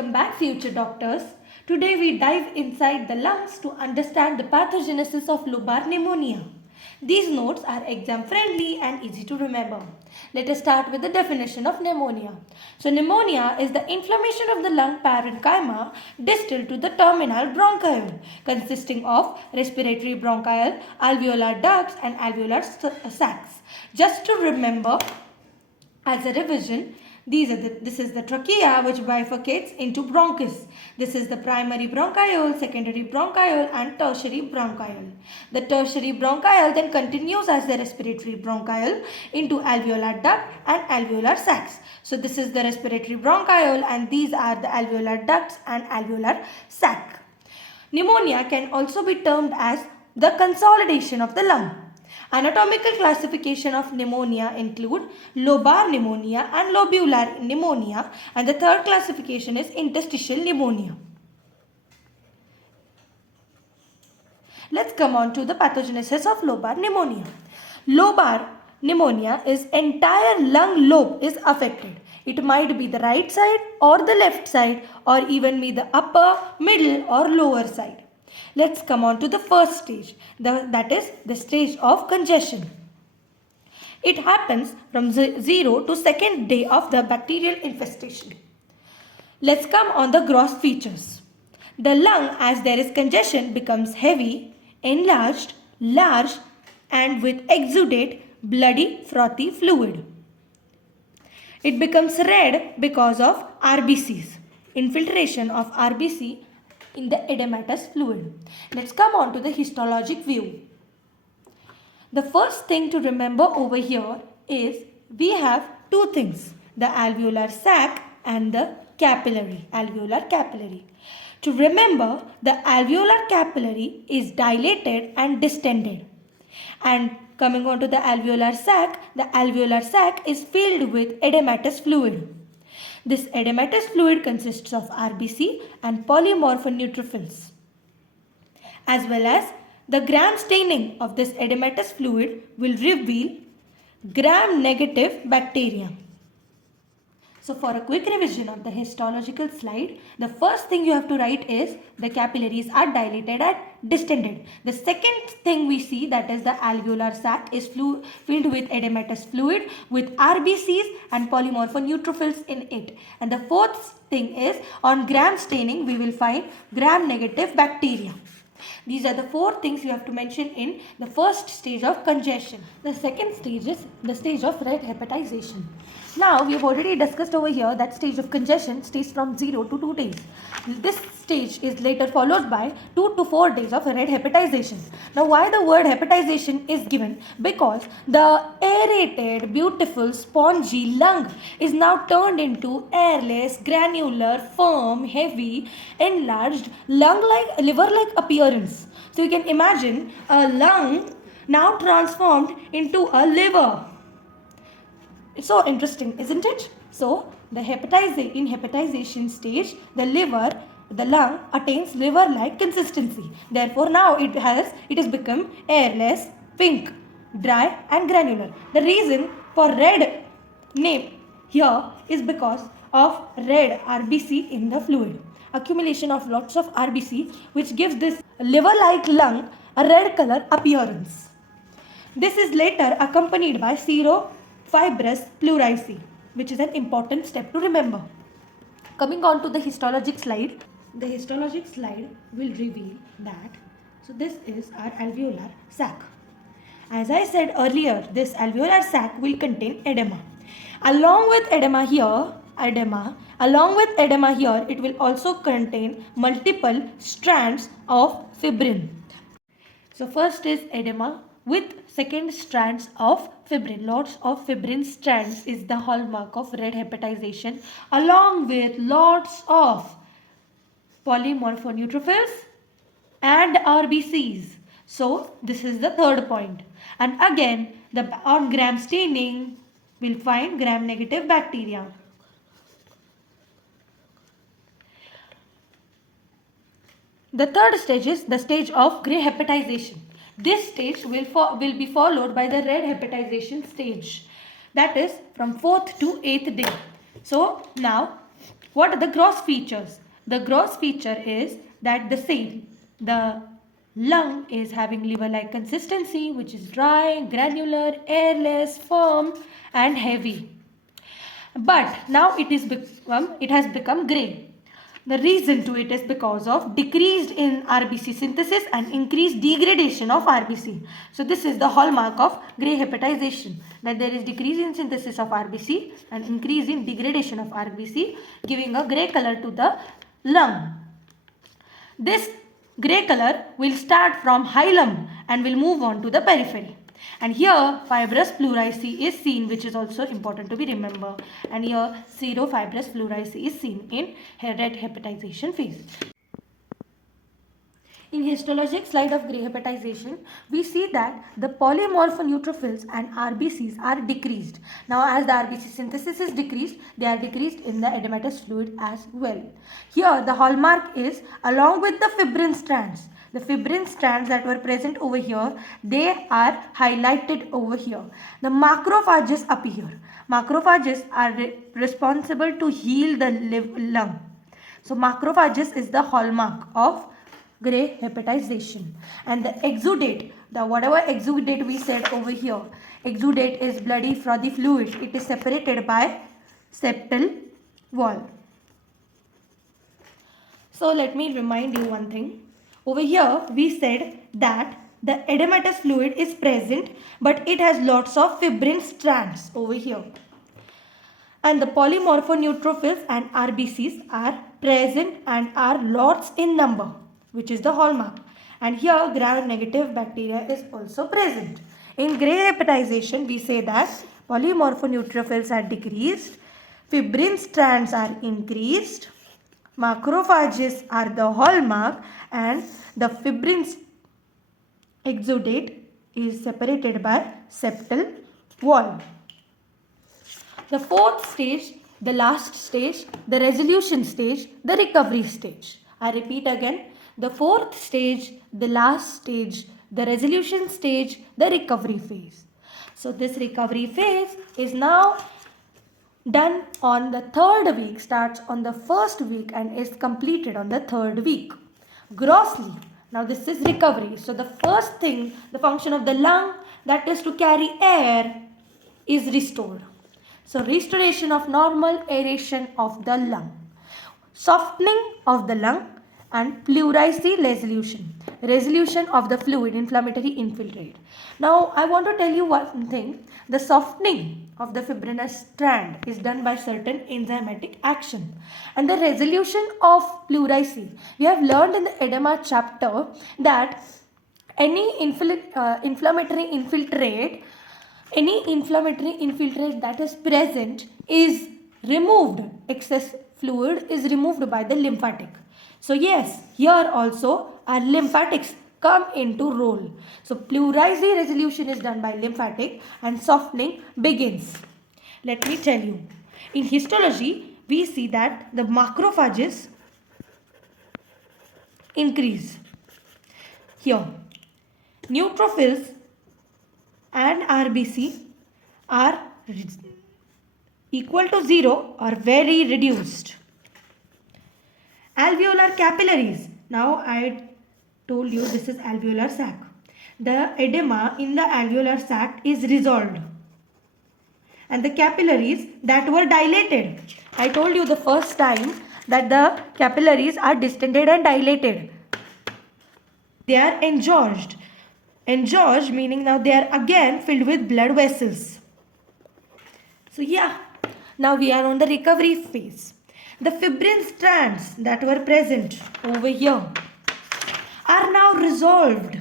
Welcome back, future doctors. Today we dive inside the lungs to understand the pathogenesis of lobar pneumonia. These notes are exam friendly and easy to remember. Let us start with the definition of pneumonia. So pneumonia is the inflammation of the lung parenchyma distal to the terminal bronchiole, consisting of respiratory bronchiole, alveolar ducts and alveolar sacs. Just to remember, as a revision, this is the trachea which bifurcates into bronchus. This is the primary bronchiole, secondary bronchiole and tertiary bronchiole. The tertiary bronchiole then continues as the respiratory bronchiole into alveolar duct and alveolar sacs. So this is the respiratory bronchiole and these are the alveolar ducts and alveolar sac. Pneumonia can also be termed as the consolidation of the lung. Anatomical classification of pneumonia include lobar pneumonia and lobular pneumonia, and the third classification is interstitial pneumonia. Let's come on to the pathogenesis of lobar pneumonia. Lobar pneumonia is entire lung lobe is affected. It might be the right side or the left side or even be the upper, middle or lower side. Let's come on to the first stage, that is the stage of congestion. It happens from 0 to second day of the bacterial infestation. Let's come on the gross features. The lung, as there is congestion, becomes heavy, enlarged, large and with exudate, bloody, frothy fluid. It becomes red because of RBCs, infiltration of RBC in the edematous fluid. Let's come on to the histologic view. The first thing to remember over here is we have two things, the alveolar sac and the alveolar capillary. To remember, the alveolar capillary is dilated and distended. And coming on to the alveolar sac is filled with edematous fluid. This edematous fluid consists of RBC and polymorphneutrophils. As well as the gram staining of this edematous fluid will reveal gram-negative bacteria. So for a quick revision of the histological slide, the first thing you have to write is the capillaries are dilated and distended. The second thing we see, that is the alveolar sac is filled with edematous fluid with RBCs and polymorphneutrophils in it. And the fourth thing is on gram staining we will find gram-negative bacteria. These are the four things you have to mention in the first stage of congestion. The second stage is the stage of red hepatization. Now we have already discussed over here that stage of congestion stays from 0 to 2 days. This stage is later followed by 2 to 4 days of red hepatization. Now why the word hepatization is given? Because the aerated, beautiful, spongy lung is now turned into airless, granular, firm, heavy, enlarged, lung-like, liver-like appearance. So you can imagine a lung now transformed into a liver. It's so interesting, isn't it? So in hepatization stage, the lung attains liver-like consistency. Therefore now it has become airless, pink, dry and granular. The reason for red name here is because of red RBC in the fluid. Accumulation of lots of RBC which gives this liver-like lung a red color appearance. This is later accompanied by serofibrous pleurisy, which is an important step to remember. Coming on to the histologic slide, the histologic slide will reveal that, so this is our alveolar sac. As I said earlier, this alveolar sac will contain edema. Along with edema here, it will also contain multiple strands of fibrin. So first is edema with second strands of fibrin. Lots of fibrin strands is the hallmark of red hepatization, along with lots of polymorphneutrophils and RBCs. So this is the third point. And again, on gram staining, we'll find gram-negative bacteria. The third stage is the stage of grey hepatization. This stage will be followed by the red hepatization stage. That is from 4th to 8th day. So now What are the gross features? The gross feature is that the same. The lung is having liver-like consistency, which is dry, granular, airless, firm, and heavy. But now it has become grey. The reason to it is because of decreased in RBC synthesis and increased degradation of RBC. So this is the hallmark of grey hepatization, that there is decrease in synthesis of RBC and increase in degradation of RBC, giving a grey color to the lung. This grey color will start from hilum and will move on to the periphery. And here fibrous pleurisy is seen, which is also important to be remembered. And here serofibrous pleurisy is seen in red hepatization phase. In histologic slide of grey hepatization, we see that the polymorpho-neutrophils and RBCs are decreased. Now, as the RBC synthesis is decreased, they are decreased in the edematous fluid as well. Here, the hallmark is along with the fibrin strands. The fibrin strands that were present over here, they are highlighted over here. The macrophages appear. Macrophages are responsible to heal the lung. So, macrophages is the hallmark of grey hepatization. And the exudate, the whatever exudate we said over here, exudate is bloody frothy fluid. It is separated by septal wall. So let me remind you one thing. Over here we said that the edematous fluid is present, but it has lots of fibrin strands over here. And the polymorpho-neutrophils and RBCs are present and are lots in number, which is the hallmark. And here gram-negative bacteria is also present. In grey hepatization, we say that polymorpho-neutrophils are decreased, fibrin strands are increased, macrophages are the hallmark, and the fibrin exudate is separated by septal wall. The fourth stage, the last stage, the resolution stage, the recovery stage. I repeat again. The fourth stage, the last stage, the resolution stage, the recovery phase. So this recovery phase is now done on the third week, starts on the first week and is completed on the third week. Grossly, now this is recovery. So the first thing, the function of the lung, that is to carry air, is restored. So restoration of normal aeration of the lung, softening of the lung, and pleurisy resolution of the fluid, inflammatory infiltrate. Now I want to tell you one thing. The softening of the fibrinous strand is done by certain enzymatic action, and the resolution of pleurisy, we have learned in the edema chapter that any inflammatory infiltrate that is present is removed, excess fluid is removed by the lymphatic. So yes, here also our lymphatics come into role. So pleurisy resolution is done by lymphatic and softening begins. Let me tell you. In histology, we see that the macrophages increase. Here, neutrophils and RBC are equal to 0 or very reduced. Alveolar capillaries. Now I told you this is alveolar sac. The edema in the alveolar sac is resolved. And the capillaries that were dilated. I told you the first time that the capillaries are distended and dilated. They are engorged. Engorged meaning now they are again filled with blood vessels. So yeah, now we are on the recovery phase. The fibrin strands that were present over here are now resolved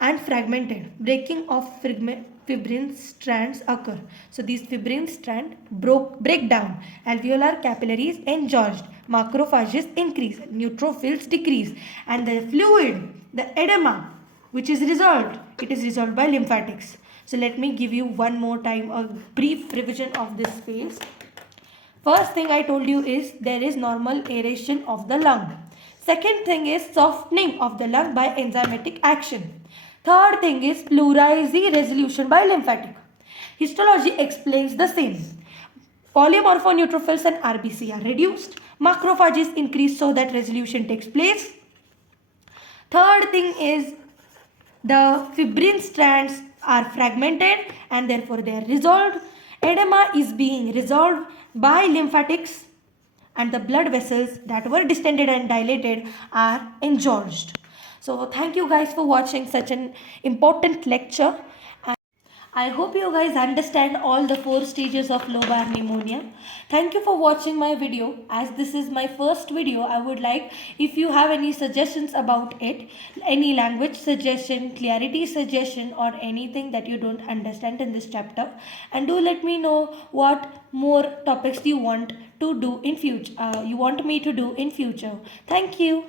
and fragmented. Breaking of fibrin strands occur. So these fibrin strands break down. Alveolar capillaries engorged. Macrophages increase. Neutrophils decrease. And the fluid, the edema, which is resolved, it is resolved by lymphatics. So let me give you one more time a brief revision of this phase. First thing I told you is there is normal aeration of the lung. Second thing is softening of the lung by enzymatic action. Third thing is pleurisy resolution by lymphatic. Histology explains the same. Polymorpho-neutrophils and RBC are reduced. Macrophages increase so that resolution takes place. Third thing is the fibrin strands are fragmented and therefore they are resolved. Edema is being resolved by lymphatics and the blood vessels that were distended and dilated are engorged. So thank you guys for watching such an important lecture. I hope you guys understand all the 4 stages of lobar pneumonia. Thank you for watching my video. As this is my first video, I would like, if you have any suggestions about it, any language suggestion, clarity suggestion, or anything that you don't understand in this chapter, and do let me know what more topics you want to do in future. You want me to do in future. Thank you.